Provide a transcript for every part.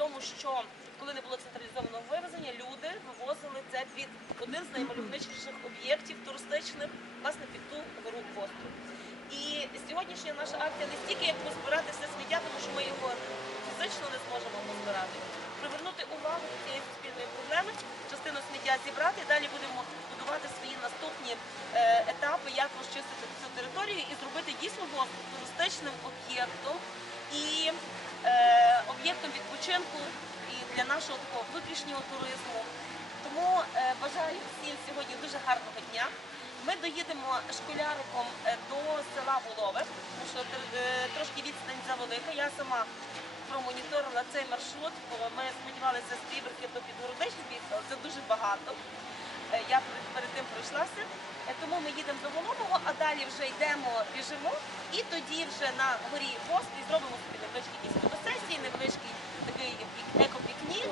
тому, що коли не було централізованого вивезення, люди вивозили це під один з наймальовничіших об'єктів туристичних, власне, під ту гору Косту. І сьогоднішня наша акція не стільки як позбирати все сміття, тому що ми його фізично не зможемо позбирати. Привернути увагу до цієї суспільної проблеми, частину сміття зібрати, і далі будемо будувати свої наступні е, етапи, як розчистити цю територію і зробити дійсно туристичним об'єктом і е, відпочинку і для нашого такого внутрішнього туризму. Тому е, бажаю всім сьогодні дуже гарного дня. Ми доїдемо школяриком е, до села Волове, тому що е, трошки відстань завелика. Я сама промоніторила цей маршрут, бо ми сподівалися з Тріберки до Підгородичі бігти, але це дуже багато. Я перед- тим пройшлася. Тому ми їдемо до Волового, а далі вже йдемо, біжимо, і тоді вже на горі Гост і зробимо собі невеличкі якісь фотосесії, невеличкий такий пік- екопікнік.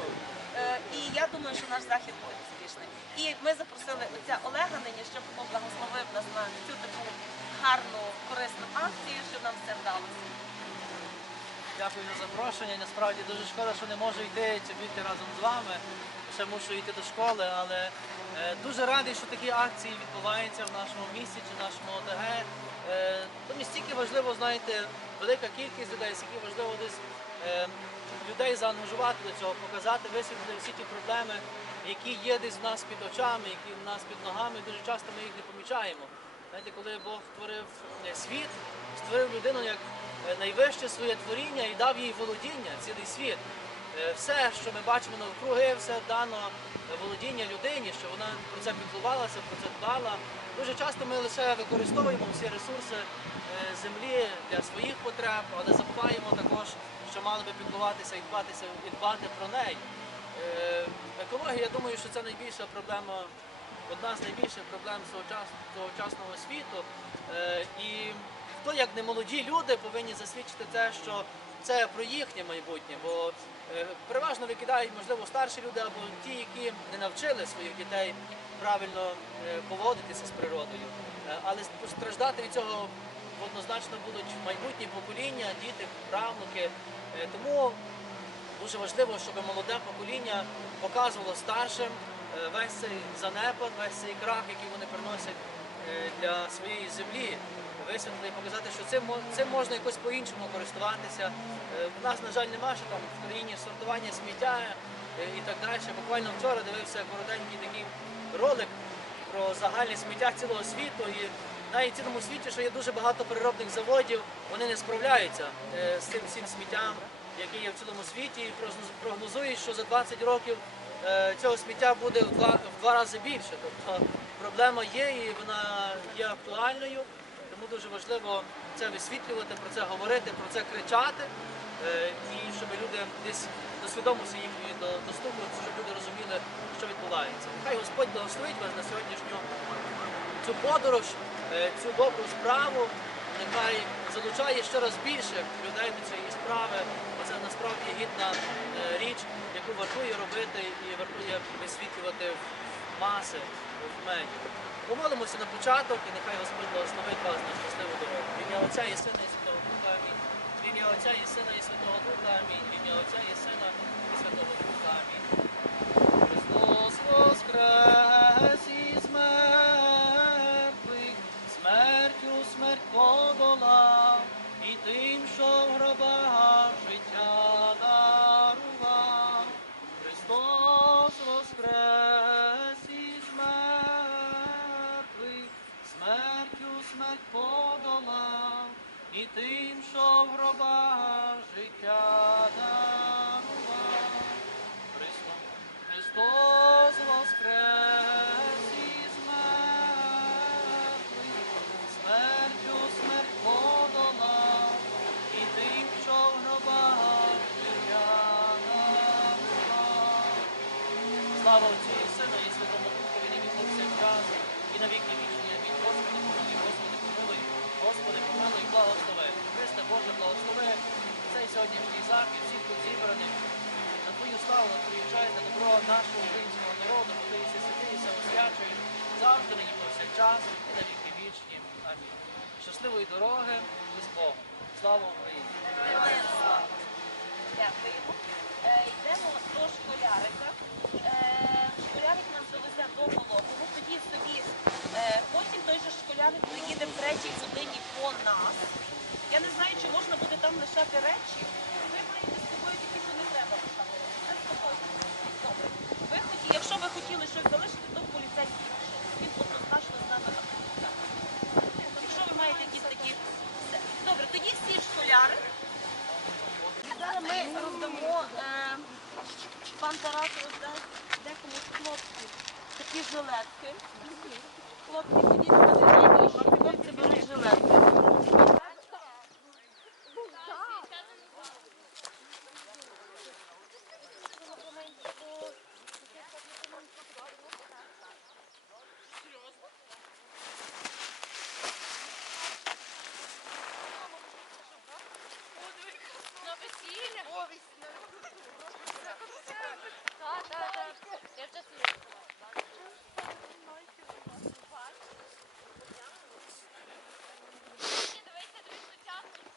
Е, І я думаю, що наш захід буде успішний. І ми запросили отця Олега нині, щоб поблагословив нас на цю таку гарну, корисну акцію, щоб нам все вдалося. Дякую за запрошення. Насправді дуже шкода, що не можу йти чи бути разом з вами. Ще мушу йти до школи, але е, дуже радий, що такі акції відбуваються в нашому місті чи в нашому ОТГ. Е, то не стільки важливо, знаєте, велика кількість людей, скільки важливо десь е, людей заангажувати до цього, показати, висвітлити всі ті проблеми, які є десь в нас під очами, які в нас під ногами. Дуже часто ми їх не помічаємо. Знаєте, коли Бог створив е, світ, створив людину як е, найвище своє творіння і дав їй володіння, цілий світ. Е, Все, що ми бачимо навкруги, все дано володіння людині, про це піклувалася, про це дбала. Дуже часто ми лише використовуємо всі ресурси е, землі для своїх потреб, але забуваємо також, що мали би піклуватися і дбатися і дбати про неї. Е, Екологія, я думаю, що це найбільша проблема одна з найбільших проблем сучас- тогочасного світу. Е, І хто, як не молоді люди, повинні засвідчити те, що це про їхнє майбутнє, бо е, переважно викидають, можливо, старші люди або ті, які не навчили своїх дітей правильно е, поводитися з природою. Е, Але постраждати від цього однозначно будуть майбутні покоління, діти, правнуки. Тому Дуже важливо, щоб молоде покоління показувало старшим весь цей занепад, весь цей крах, який вони приносять для своєї землі. Висвітлити показати, що цим, цим можна якось по-іншому користуватися. Е, У нас, на жаль, немає ще там в країні сортування сміття е, і так далі. Буквально вчора дивився коротенький такий ролик про загальне сміття цілого світу. І навіть в цілому світі, що є дуже багато переробних заводів, вони не справляються е, з цим всім сміттям, яке є в цілому світі, і прогнозують, що за 20 років е, цього сміття буде в два, в два рази більше. Тобто проблема є і вона є актуальною. Тому дуже важливо це висвітлювати, про це говорити, про це кричати, е, і щоб люди десь до свідомості їхньої доступності, щоб люди розуміли, що відбувається. Хай Господь благословить вас на сьогоднішню цю подорож, е, цю добру справу. Нехай залучає ще раз більше людей до цієї справи, гідна е, річ, яку вартує робити і вартує висвітлювати в маси, в медіа. Помолимося на початок і нехай Господь благословить вас на щасливу дорогу. В ім'я Отця і Сина і Святого Духа. Амінь. В ім'я Отця і Сина і Святого Духа. Амінь. В ім'я Отця і Сина подолав, і тим, що в гробах життя дарував. Христос, Христос воскрес із мертвих, смертю смерть подолав, і тим, що в гробах життя дарував. Слава Отцю і Сину і Святому Духові, і на віки вічні. Амінь. Господи, благослови. Христе Боже, благослови цей сьогоднішній захід, всіх тут зібраних, на Твою славу, на Твою честь, на добро нашого українського народу, Ти єси святий, і освячуєш, завжди нині повсякчас, і на віки вічні. Амінь. Щасливої дороги і з Богом. Слава Україні! Дякуємо. Е, Йдемо до школярика. Школярик нас довезе до пологового. Тоді собі е, потім той же школярик приїде в третій годині по нас. Я не знаю, чи можна буде там лишати речі. Ви маєте з собою такі, що не треба лишати. Якщо ви хотіли щось залишити, то в поліцейській машині. Він однозначно з нами автомобіляє. Якщо ви маєте якісь такі. Добре, тоді всі школяри. Зараз ми пан Тарас роздасть декому з хлопців такі жилетки. Хлопці ходіть хлопці беруть жилетки. На весілля? Так, так, так. Я вже Дивися, дивися, тяжко.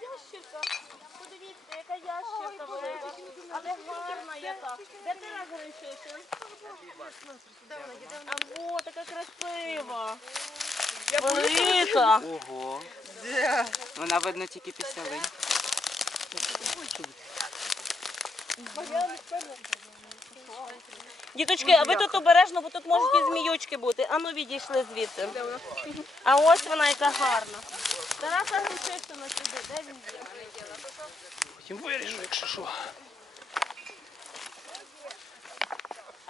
Ящерка. Подивіться, яка ящерка велика. Але гарна яка. Де ти розрішився? А во, така красива. Велика. Ого. Вона видно тільки після линь. Діточки, а ви тут обережно, бо тут можуть і зміючки бути. Ану відійшли звідти. А ось вона яка гарна. Тараса Гречишина сюди, де він є? Потім виріжу, якщо що.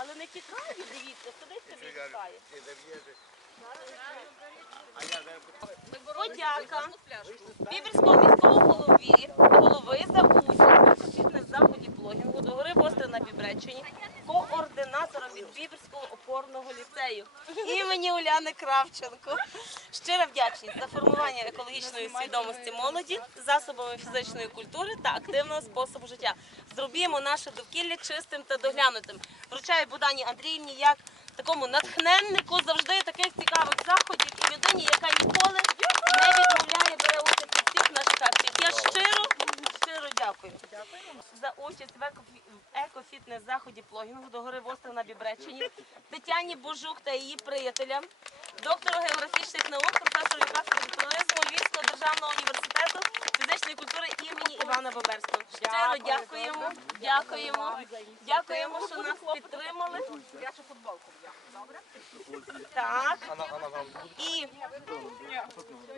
Але не тікає, дивіться, сюди собі тікає. Подяка Біберського міського голові, голови за участь у фітнес-заході блогінгу до гори Востри на Бібреччині, координатора від Біберського опорного ліцею імені Уляни Кравченко. Щира вдячність за формування екологічної свідомості молоді, засобами фізичної культури та активного способу життя. Зробімо наше довкілля чистим та доглянутим. Вручаю Будані Андріївні як такому натхненнику завжди таких цікавих заходів і людині, яка ніколи не відмовляє бере участь у всіх наших акціях. Я щиро, щиро дякую. За участь в еко- екофітнес-заході плогінгу до гори Востра на Бібреччині Тетяні Божук та її приятелям, доктору географічних наук, професору кафедри туризму Львівського державного університету фізичної культури імені Івана Боберського. Щиро дякуємо, дякуємо, дякуємо, що нас підтримали. Так. І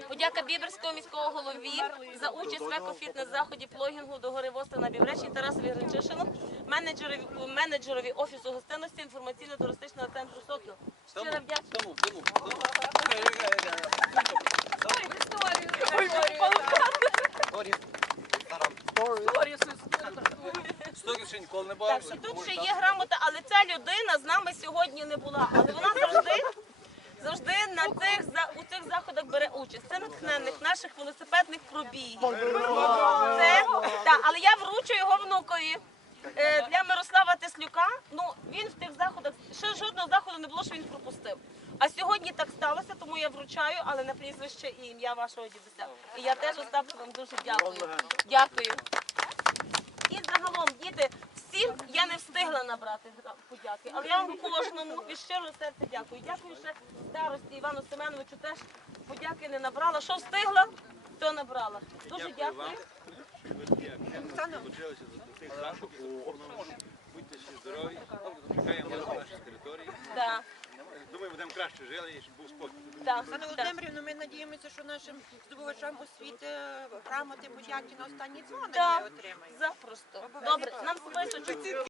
подяка Біберського міського голові за участь в екофітнес-заході плогінгу до гори Востра на Бібреччині Тарасові Гринчишину, менеджерові, менеджерові Офісу гостинності інформаційно-туристичного центру Сокіл. Щиро вдячна. Тут ще є грамота, але ця людина з нами сьогодні не була. Але вона завжди, завжди на цих у цих заходах бере участь. Це натхненник наших велосипедних пробігів. Але я вручу його внукові. Е, Для Мирослава Теслюка, ну він в тих заходах ще жодного заходу не було, що він пропустив. А сьогодні так сталося, тому я вручаю, але на прізвище і ім'я вашого дідуся. І я теж Остапу вам дуже дякую. Дякую. І загалом, діти, всім я не встигла набрати подяки. Але я вам кожному від щирого серця дякую. Дякую ще старості Івану Семеновичу теж подяки не набрала. Що встигла, то набрала. Дуже дякую. Будьте всі здорові. Чекаємо вас на нашій території. Думаю, будемо краще жили, і щоб був спокій. Так. Оксана Володимирівно, ми надіємося, що нашим здобувачам освіти грамоти, подяки на останній дзвони ми отримаємо. Запросто. Добре, нам списочок.